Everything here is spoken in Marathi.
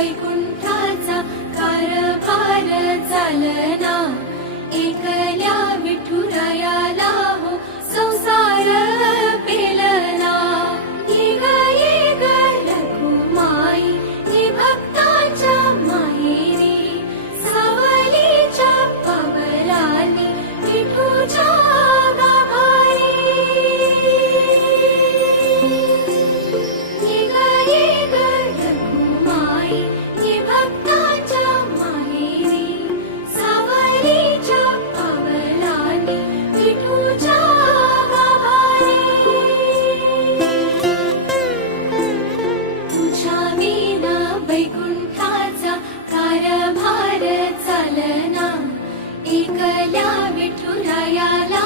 वैकुंठाचा कारभार चालना, एकल्या विठुरायाला हो संसार पेलना। ये ग रघुमाई हे भक्ताच्या माहेरी, सावलीच्या पावलांनी विठूच्या गाभारी। ये ग रघुमाई हे भक्ताच्या माहेरी, सावलीच्या पावलांनी विठूच्या गाभारी। तुझ्या विना वैकुंठाचा कारभार चालना, एकल्या विठुरायाला